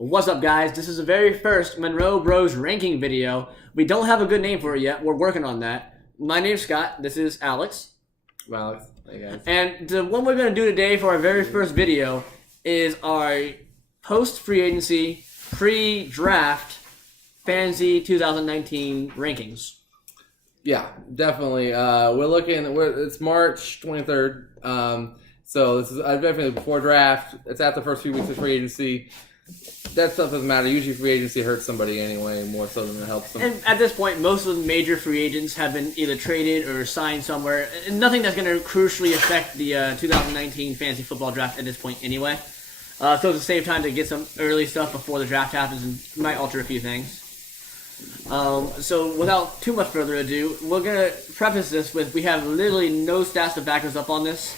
What's up, guys? This is the very first Monroe Bros ranking video. We don't have a good name for it yet. We're working on that. My name's Scott. This is Alex. Alex. Hey, guys. And the one we're going to do today for our very first video is our post-free agency, pre-draft fantasy 2019 rankings. Yeah, definitely. It's March 23rd. So this is definitely before draft. It's at the first few weeks of free agency. That stuff doesn't matter. Usually free agency hurts somebody anyway, more so than it helps them. And at this point, most of the major free agents have been either traded or signed somewhere. Nothing that's going to crucially affect the 2019 fantasy football draft at this point anyway. So it's a safe time to get some early stuff before the draft happens and might alter a few things. So without too much further ado, we're going to preface this with we have literally no stats to back us up on this.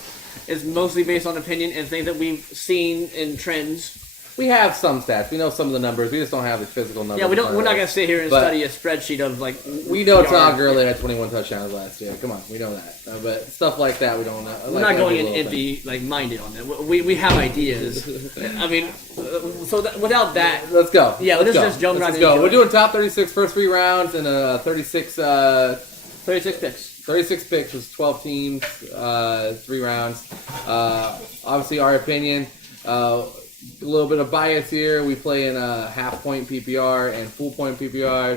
It's mostly based on opinion and things that we've seen in trends. We have some stats. We know some of the numbers. We just don't have the physical numbers. Yeah, we're not going to sit here and study a spreadsheet of like. We know Todd Gurley had 21 touchdowns last year. Come on, we know that. But stuff like that, we don't know. We're not going in empty, minded on that. We have ideas. I mean, without that, let's go. Yeah, let's just jump right into it. We're doing top 36 first 3 rounds and 36 picks. 36 picks was 12 teams, 3 rounds. Obviously, our opinion. A little bit of bias here. We play in a half-point PPR and full-point PPR.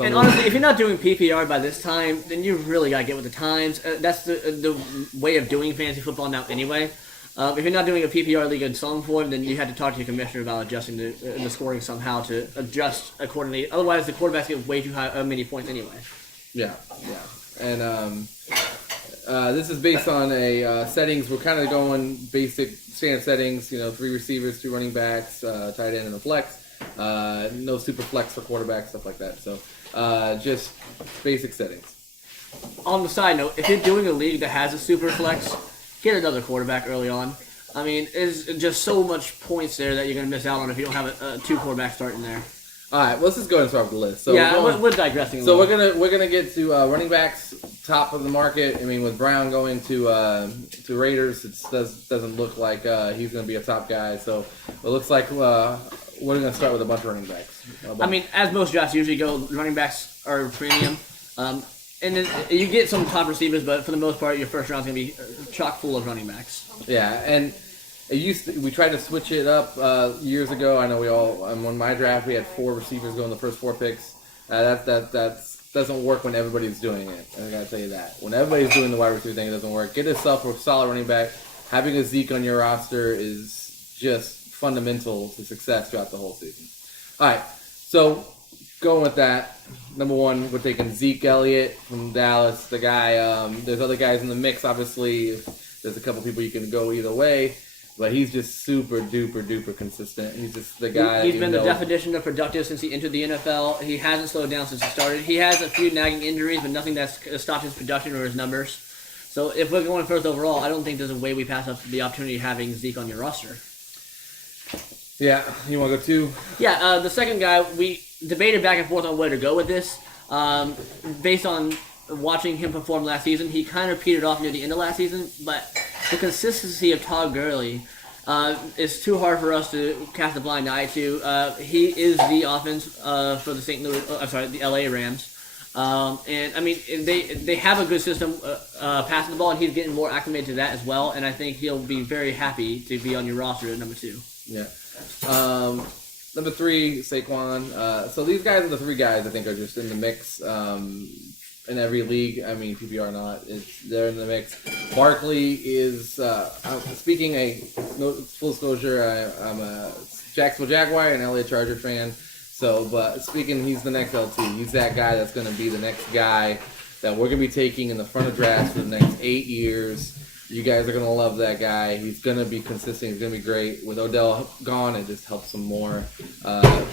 And honestly, if you're not doing PPR by this time, then you really got to get with the times. That's the way of doing fantasy football now anyway. If you're not doing a PPR league in some form, then you have to talk to your commissioner about adjusting the scoring somehow to adjust accordingly. Otherwise, the quarterbacks get way too high many points anyway. Yeah. And this is based on a settings. We're kind of going basic standard settings. 3 receivers, 2 running backs, tight end, and a flex. No super flex for quarterbacks, stuff like that. So just basic settings. On the side note, if you're doing a league that has a super flex, get another quarterback early on. I mean, there's just so much points there that you're going to miss out on if you don't have 2 quarterbacks starting there. All right, let's just go ahead and start with the list. So we're digressing. So we're gonna get to running backs, top of the market. I mean, with Brown going to Raiders, it doesn't look like he's gonna be a top guy. So it looks like we're gonna start with a bunch of running backs. I mean, as most drafts usually go, running backs are premium, and then you get some top receivers, but for the most part, your first round's gonna be chock full of running backs. Yeah, and. We tried to switch it up years ago. I know on my draft, we had 4 receivers go in the first 4 picks. That doesn't work when everybody's doing it. I gotta tell you that. When everybody's doing the wide receiver thing, it doesn't work. Get yourself a solid running back. Having a Zeke on your roster is just fundamental to success throughout the whole season. All right, so going with that, number 1, we're taking Zeke Elliott from Dallas. The guy, there's other guys in the mix, obviously. There's a couple people you can go either way. But he's just super duper consistent. He's just the guy. He's been the definition of productive since he entered the NFL. He hasn't slowed down since he started. He has a few nagging injuries, but nothing that's stopped his production or his numbers. So if we're going first overall, I don't think there's a way we pass up the opportunity of having Zeke on your roster. Yeah, you want to go 2? Yeah, the second guy, we debated back and forth on where to go with this. Based on watching him perform last season, he kind of petered off near the end of last season, but the consistency of Todd Gurley is too hard for us to cast a blind eye to. He is the offense for the LA Rams. And I mean, they have a good system passing the ball, and he's getting more acclimated to that as well. And I think he'll be very happy to be on your roster at number 2. Yeah. Number 3, Saquon. So these guys are the 3 guys I think are just in the mix. In every league, I mean PPR or not, they're in the mix. Barkley is full disclosure. I'm a Jacksonville Jaguar and LA Charger fan. But speaking, he's the next LT. He's that guy that's going to be the next guy that we're going to be taking in the front of drafts for the next 8 years. You guys are going to love that guy. He's going to be consistent. He's going to be great. With Odell gone, it just helps him more.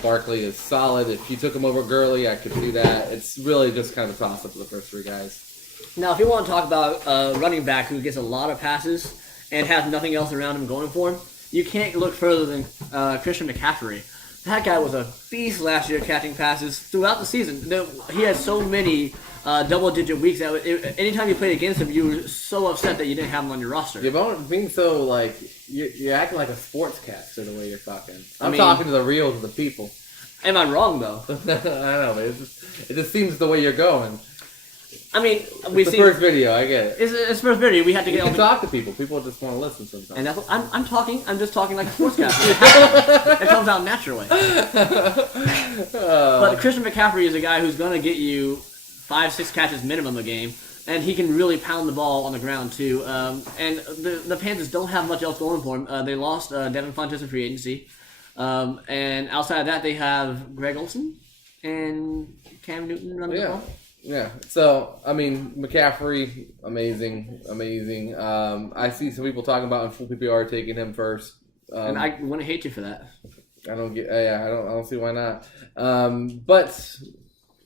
Barkley is solid. If you took him over Gurley, I could see that. It's really just kind of a toss-up for the first 3 guys. Now, if you want to talk about a running back who gets a lot of passes and has nothing else around him going for him, you can't look further than Christian McCaffrey, That guy was a beast last year catching passes throughout the season. He had so many double-digit weeks that anytime you played against him, you were so upset that you didn't have him on your roster. You're being so, like, you're acting like a sportscaster the way you're talking. I'm mean, talking to the real, to the people. Am I wrong, though? I don't know, but it just seems the way you're going. I mean, it's the first video, I get it. It's first video. We had to get on talk to people. People just want to listen sometimes. And that's what, I'm talking. I'm just talking like a sportscaster. It comes out naturally. But Christian McCaffrey is a guy who's going to get you 5-6 catches minimum a game, and he can really pound the ball on the ground too. And the Panthers don't have much else going for them. They lost Devin Funchess in free agency, and outside of that, they have Greg Olsen and Cam Newton running the ball. Yeah, so, I mean, McCaffrey, amazing. I see some people talking about in full PPR taking him first. And I wouldn't hate you for that. I don't see why not. But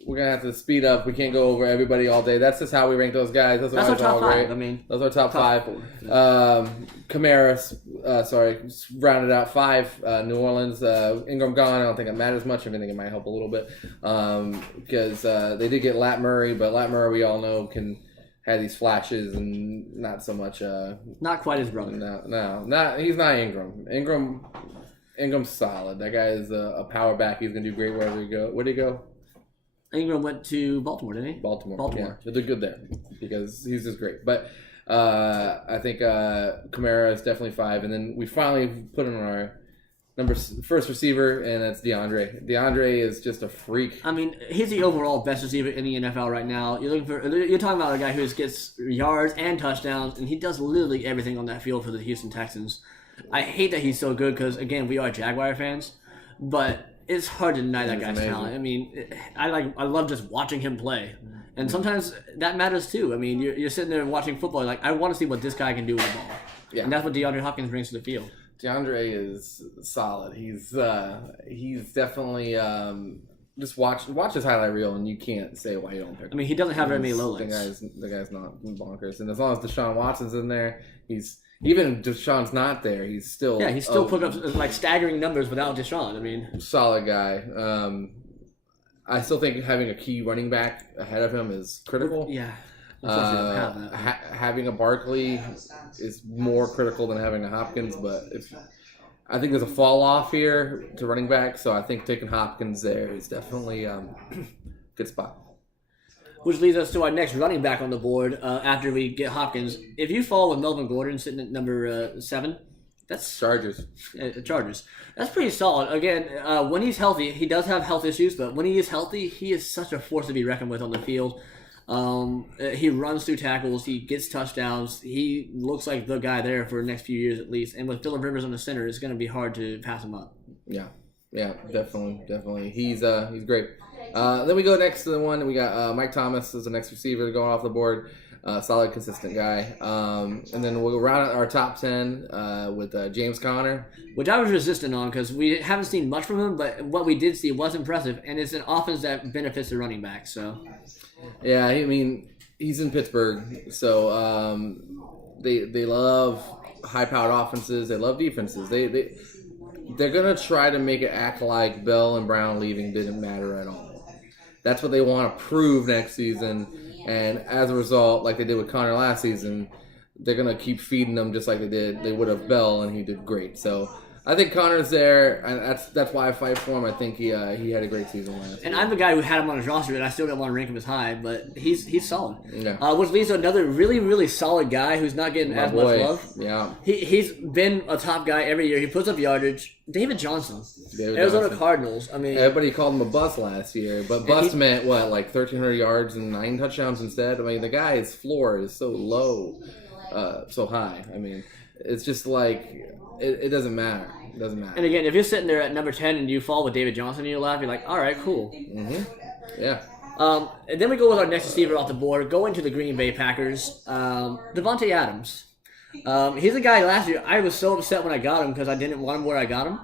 we're going to have to speed up. We can't go over everybody all day. That's just how we rank those guys. That's our top five. I mean, those are top five. Kamara, rounded out 5. New Orleans, Ingram gone. I don't think it matters much. I think it might help a little bit because they did get Lat Murray, but Lat Murray we all know can have these flashes and not so much. Not quite his brother. No, he's not Ingram. Ingram's solid. That guy is a power back. He's gonna do great wherever he go. Where'd he go? Ingram went to Baltimore, didn't he? Baltimore. Yeah, they're good there because he's just great. But I think Kamara is definitely 5, and then we finally put in our first receiver, and that's DeAndre. DeAndre is just a freak. I mean, he's the overall best receiver in the NFL right now. You're talking about a guy who gets yards and touchdowns, and he does literally everything on that field for the Houston Texans. I hate that he's so good because, again, we are Jaguar fans, but it's hard to deny that guy's talent. I mean, I love just watching him play, and sometimes that matters too. I mean, you're sitting there watching football, like I want to see what this guy can do with the ball, and that's what DeAndre Hopkins brings to the field. DeAndre is solid. He's definitely just watch his highlight reel, and you can't say why you don't pick him. I mean, he doesn't have very many lowlights. The guy's not bonkers, and as long as Deshaun Watson's in there, even if Deshaun's not there, he's still put up like staggering numbers without Deshaun. I mean, solid guy. I still think having a key running back ahead of him is critical. Yeah. Having a Barkley is more critical than having a Hopkins, but I think there's a fall off here to running back, so I think taking Hopkins there is definitely good spot. Which leads us to our next running back on the board after we get Hopkins. If you fall with Melvin Gordon sitting at number 7, that's Chargers. Chargers. That's pretty solid. Again, when he's healthy, he does have health issues, but when he is healthy, he is such a force to be reckoned with on the field. He runs through tackles. He gets touchdowns. He looks like the guy there for the next few years at least. And with Phillip Rivers on the center, it's going to be hard to pass him up. Yeah, definitely. He's great. Then we go next to the one, and we got Mike Thomas as the next receiver going off the board. Solid, consistent guy. And then we'll round out our top 10 with James Conner. Which I was resistant on because we haven't seen much from him, but what we did see was impressive, and it's an offense that benefits the running back. So, yeah, I mean, he's in Pittsburgh, so they love high-powered offenses. They love defenses. They're gonna try to make it act like Bell and Brown leaving didn't matter at all. That's what they want to prove next season, and as a result, like they did with Conner last season, they're gonna keep feeding them just like they would have Bell, and he did great. So I think Conner's there, and that's why I fight for him. I think he had a great season last year. And I'm the guy who had him on his roster, and I still don't want to rank him as high, but he's solid. Yeah. Which leads to another really, really solid guy who's not getting much love. Yeah. He's been a top guy every year. He puts up yardage. David Johnson. Arizona Cardinals. I mean, everybody called him a bust last year, but bust meant what, like 1,300 yards and 9 touchdowns instead? I mean, the guy's floor is so low, so high. I mean, it's just like it doesn't matter. It doesn't matter. And again, if you're sitting there at number 10 and you fall with David Johnson in your lap, you're like, all right, cool. Mm-hmm. Yeah. And then we go with our next receiver off the board, going to the Green Bay Packers, Devontae Adams. He's a guy last year, I was so upset when I got him because I didn't want him where I got him.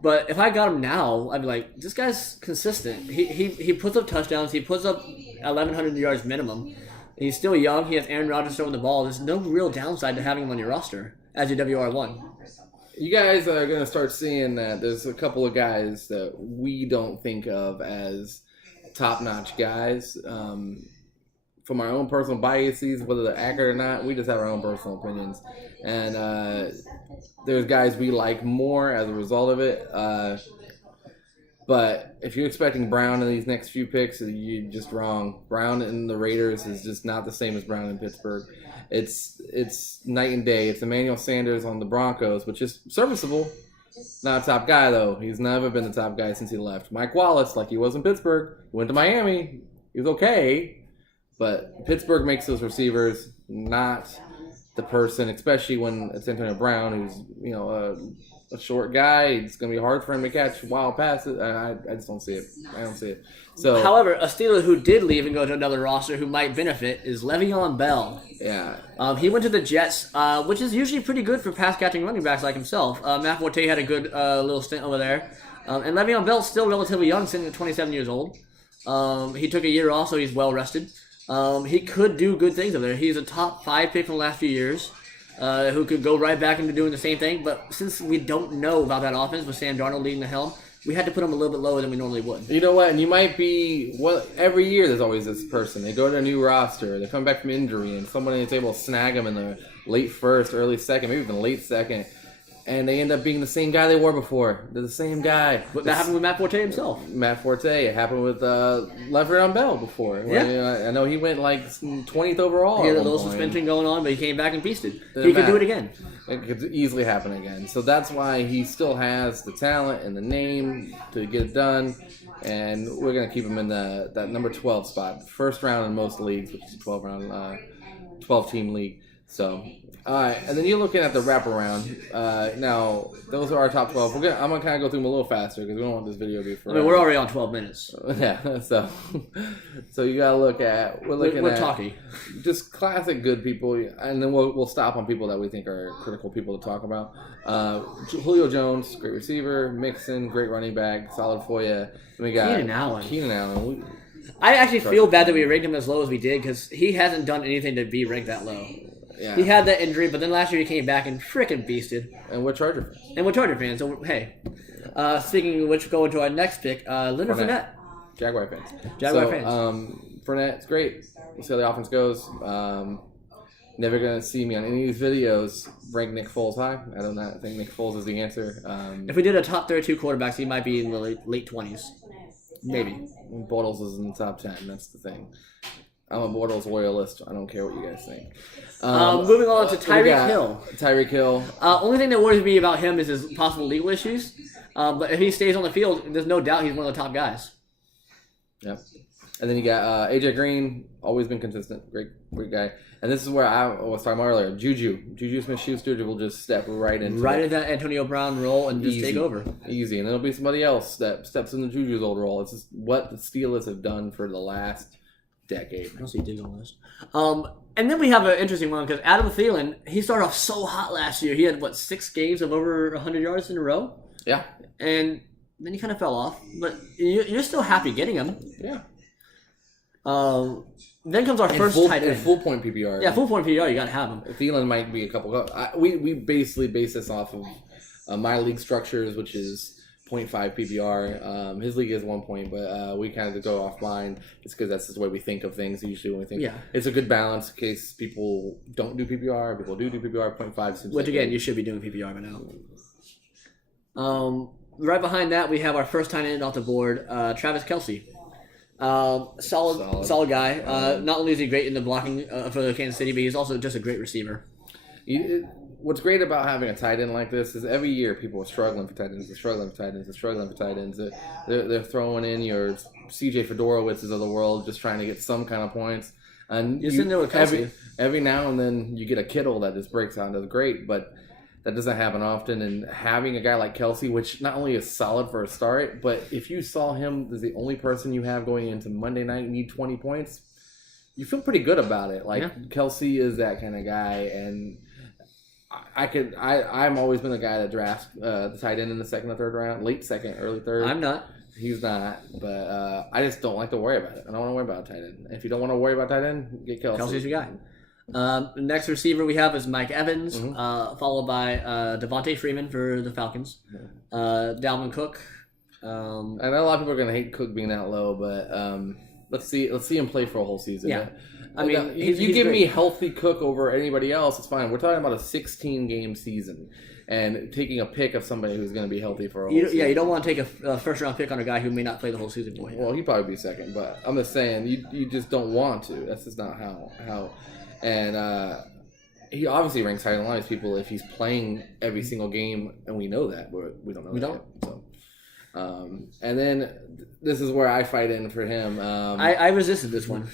But if I got him now, I'd be like, this guy's consistent. He puts up touchdowns. He puts up 1,100 yards minimum. He's still young. He has Aaron Rodgers throwing the ball. There's no real downside to having him on your roster as your WR1. You guys are going to start seeing that there's a couple of guys that we don't think of as top-notch guys. From our own personal biases, whether they're accurate or not, we just have our own personal opinions. And there's guys we like more as a result of it. But if you're expecting Brown in these next few picks, you're just wrong. Brown in the Raiders is just not the same as Brown in Pittsburgh. It's night and day. It's Emmanuel Sanders on the Broncos, which is serviceable. Not a top guy, though. He's never been the top guy since he left. Mike Wallace, like he was in Pittsburgh, went to Miami. He was okay. But Pittsburgh makes those receivers not the person, especially when it's Antonio Brown, who's, you know, a short guy. It's going to be hard for him to catch wild passes. I just don't see it. I don't see it. So, however, a Steeler who did leave and go to another roster who might benefit is Le'Veon Bell. Yeah. He went to the Jets, which is usually pretty good for pass-catching running backs like himself. Matt Forte had a good little stint over there. And Le'Veon Bell's still relatively young, sitting at 27 years old. He took a year off, so he's well-rested. He could do good things over there. He's a top 5 pick from the last few years. Who could go right back into doing the same thing. But since we don't know about that offense with Sam Darnold leading the helm, we had to put him a little bit lower than we normally would. You know what? And you might be... Well, every year there's always this person. They go to a new roster. They come back from injury, and somebody is able to snag them in the late first, early second, maybe even late second. And they end up being the same guy they were before. They're the same guy. But that happened with Matt Forte himself. Matt Forte. It happened with Le'Veon Bell before. Yeah. I know he went like 20th overall. He had a little suspension going on, but he came back and beasted. He could do it again. It could easily happen again. So that's why he still has the talent and the name to get it done. And we're going to keep him in that number 12 spot. First round in most leagues, which is a 12-team league. So... All right, and then you're looking at the wraparound. Now, those are our top 12. I'm going to kind of go through them a little faster because we don't want this video to be forever. I mean, we're already on 12 minutes. Yeah, so you got to look at... We're talking. Just classic good people, and then we'll stop on people that we think are critical people to talk about. Julio Jones, great receiver. Mixon, great running back. Solid for you. Then we got Keenan Allen. I actually feel bad that we ranked him as low as we did because he hasn't done anything to be ranked that low. Yeah. He had that injury, but then last year he came back and frickin' beasted. And we're Charger fans. So, hey. Speaking of which, going to our next pick, Leonard Fournette. Jaguar fans. Fournette's great. We'll see how the offense goes. Never going to see me on any of these videos rank Nick Foles high. I do not think Nick Foles is the answer. If we did a top 32 quarterbacks, he might be in the late 20s. Maybe. Bortles is in the top 10. That's the thing. I'm a Bortles loyalist. I don't care what you guys think. Moving on to Tyreek Hill. Tyreek Hill. Only thing that worries me about him is his possible legal issues. But if he stays on the field, there's no doubt he's one of the top guys. Yep. And then you got AJ Green, always been consistent. Great guy. And this is where I was talking about earlier. Juju Smith-Schuster will just step right into that Antonio Brown role and just take over. Easy. And then there'll be somebody else that steps into Juju's old role. It's just what the Steelers have done for the last decade. I don't see dig on this. And then we have an interesting one because Adam Thielen, he started off so hot last year. He had, 6 games of over 100 yards in a row? Yeah. And then he kind of fell off. But you're still happy getting him. Yeah. Then comes our first tight end. Full point PPR. Yeah, full point PPR. You got to have him. Thielen might be a couple. We basically base this off of my league structures, which is 0.5 PPR. His league is 1 point, but we kind of go off mine. It's because that's the way we think of things usually when we think. Yeah. It's a good balance in case people don't do PPR. People do PPR. 0.5 seems Which, again, you should be doing PPR by now. Right behind that, we have our first tight end off the board, Travis Kelce. Solid guy. Not only is he great in the blocking for Kansas City, but he's also just a great receiver. What's great about having a tight end like this is every year people are struggling for tight ends. They're throwing in your CJ Fedorowicz's of the world, just trying to get some kind of points. And you're sitting there with Kelce. Every now and then you get a Kittle that just breaks out and does great, but that doesn't happen often. And having a guy like Kelce, which not only is solid for a start, but if you saw him as the only person you have going into Monday night, you need 20 points, you feel pretty good about it. Kelce is that kind of guy, and I'm always been a guy that drafts the tight end in the second or third round, late second, early third. I'm not. He's not, but I just don't like to worry about it. I don't want to worry about a tight end. If you don't want to worry about tight end, get Kelce. Kelce's your guy. Next receiver we have is Mike Evans, Mm-hmm. followed by Devontae Freeman for the Falcons. Dalvin Cook. I know a lot of people are going to hate Cook being that low, but let's see him play for a whole season. Yeah. I mean, he's he's give great. me healthy Cook over anybody else, it's fine. We're talking about a 16-game season and taking a pick of somebody who's going to be healthy for a whole season. Yeah, you don't want to take a first-round pick on a guy who may not play the whole season for you. Well, he'd probably be second, but I'm just saying you just don't want to. That's just not how. And he obviously ranks higher than a lot of these people if he's playing every single game, and we know that, but we don't know. We that don't. Yet, so, and then this is where I fight in for him. I resisted this one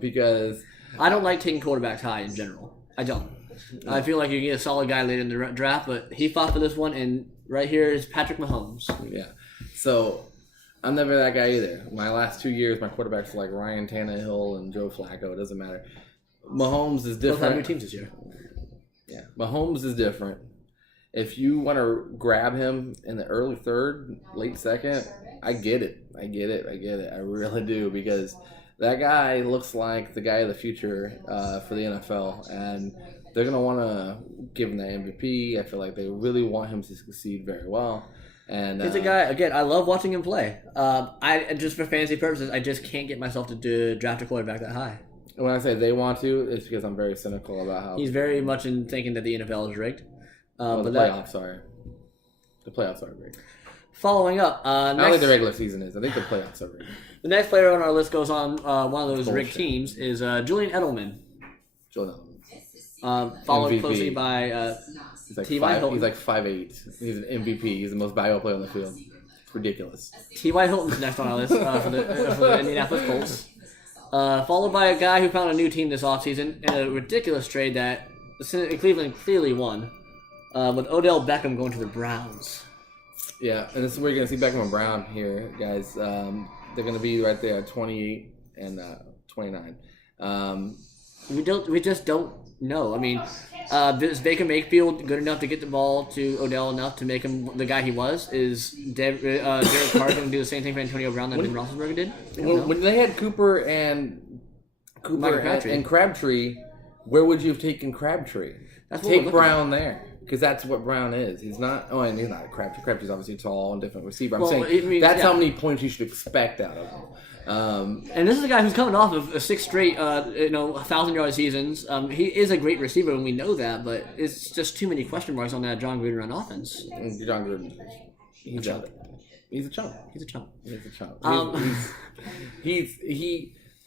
because I don't like taking quarterbacks high in general. I don't. I feel like you get a solid guy late in the draft, but he fought for this one, and right here is Patrick Mahomes. Yeah. So I'm never that guy either. My last 2 years, my quarterbacks were like Ryan Tannehill and Joe Flacco. It doesn't matter. Mahomes is Both have new different. teams this year. Yeah, Mahomes is different. If you want to grab him in the early third, late second, I get it. I really do, because that guy looks like the guy of the future for the NFL, and they're going to want to give him the MVP. I feel like they really want him to succeed very well. And He's a guy, again, I love watching him play. I just for fantasy purposes, I just can't get myself to draft a quarterback that high. when I say they want to, it's because I'm very cynical about how He's very much in thinking that the NFL is rigged. well, But the playoffs are. The playoffs are rigged. following up, I don't think the regular season is. I think the playoffs are rigged. the next player on our list goes on one of those rigged Bullshit. teams is Julian Edelman, Jordan. followed MVP. closely by He's like T.Y. Hilton. He's like 5'8". He's an MVP. He's the most valuable player on the field. It's ridiculous. T.Y. Hilton's next on our list for the Indianapolis Colts. Followed by a guy who found a new team this offseason in a ridiculous trade that Cleveland clearly won, with Odell Beckham going to the Browns. Yeah, and this is where you're gonna see Beckham and Brown here, guys. They're gonna be right there at 28 and 29. We just don't know. I mean, is Baker Mayfield good enough to get the ball to Odell enough to make him the guy he was? Is Derek Carr going to do the same thing for Antonio Brown that Ben Roethlisberger did? When they had Cooper and Crabtree, where would you have taken Crabtree? That's what we're Take looking Brown there, because that's what Brown is. He's not. Oh, and he's not a Crabtree. Crabtree's obviously tall and different receiver. I'm Well, saying I mean, that's yeah. how many points you should expect out of him. And this is a guy who's coming off of 6 straight, 1,000-yard seasons. He is a great receiver, and we know that, but it's just too many question marks on that John Gruden run offense. John Gruden, he's a chump. He's a chump. He's a chump.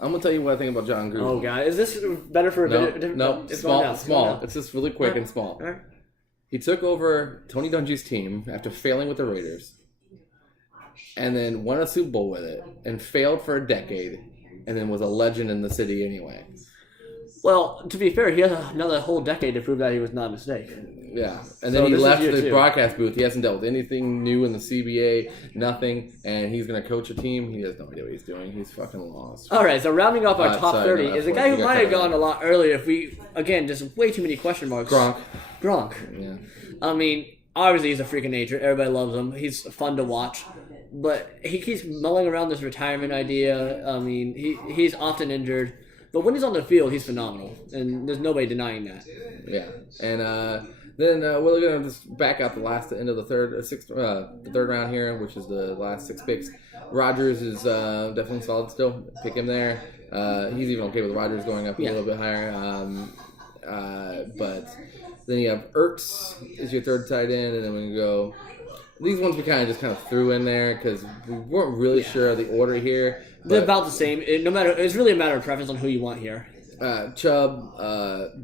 I'm gonna tell you what I think about John Gruden. Oh god, is this better for a bit? No, It's going down. small. It's just really quick and small. All right. He took over Tony Dungy's team after failing with the Raiders, and then won a Super Bowl with it, and failed for a decade, and then was a legend in the city anyway. Well, to be fair, he has another whole decade to prove that he was not a mistake. Yeah, and So then he this is left year the 2. broadcast booth. He hasn't dealt with anything new in the CBA, nothing, and he's going to coach a team. He has no idea what he's doing. He's fucking lost. All right, so rounding off our top sorry, 30 no, is a that's guy what who you might got have covered. gone a lot earlier if we, again, just way too many question marks. Gronk. Yeah. I mean, obviously he's a freak of nature. Everybody loves him. He's fun to watch. But he keeps mulling around this retirement idea. I mean, he's often injured. But when he's on the field, he's phenomenal. And there's nobody denying that. Yeah, and then we're going to just back out the end of the third round here, which is the last 6 picks. Rodgers is definitely solid still. Pick him there. He's even okay with Rodgers going up a little bit higher. But then you have Ertz is your third tight end, and then we can go. These ones we kind of threw in there because we weren't really sure of the order here. They're about the same. It's really a matter of preference on who you want here. Chubb,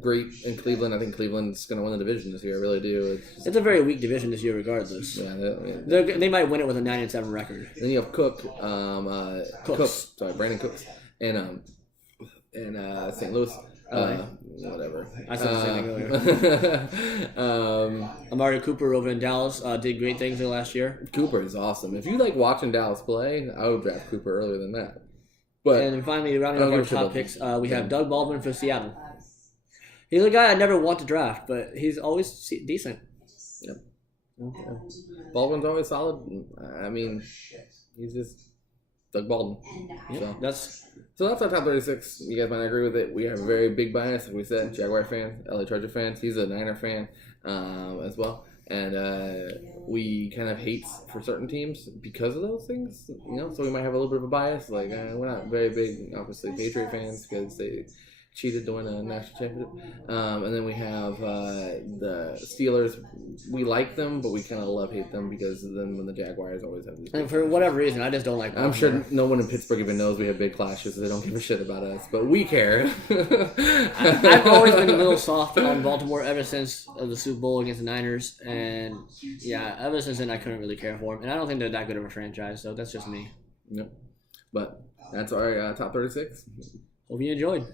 great in Cleveland. I think Cleveland's going to win the division this year. I really do. It's a very weak division this year, regardless. Yeah, They might win it with a 9-7 record. then you have Cook, Brandon Cooks, and St. Louis. Whatever. I said the same thing earlier. Amari Cooper over in Dallas did great things there last year. Cooper is awesome. If you like watching Dallas play, I would draft Cooper earlier than that. But And then finally, rounding I off don't our give a shit top about picks, them. we have Doug Baldwin for Seattle. He's a guy I never want to draft, but he's always decent. Yep. Baldwin's always solid. I mean, he's just Doug Baldwin. Yep, So that's our top 36. You guys might not agree with it. We have a very big bias, like we said. Jaguar fans, LA Charger fans. He's a Niner fan as well. And we kind of hate for certain teams because of those things. So we might have a little bit of a bias. Like, we're not very big, obviously, Patriot fans because they cheated to win a national championship. And then we have the Steelers. We like them, but we kind of love-hate them because then when the Jaguars always have these. and for whatever reason, I just don't like I'm sure no one in Pittsburgh even knows we have big clashes. They don't give a shit about us, but we care. I've always been a little soft on Baltimore ever since the Super Bowl against the Niners, and yeah, ever since then I couldn't really care for them, and I don't think they're that good of a franchise, so that's just me. Yep. But that's our top 36. Hope you enjoyed.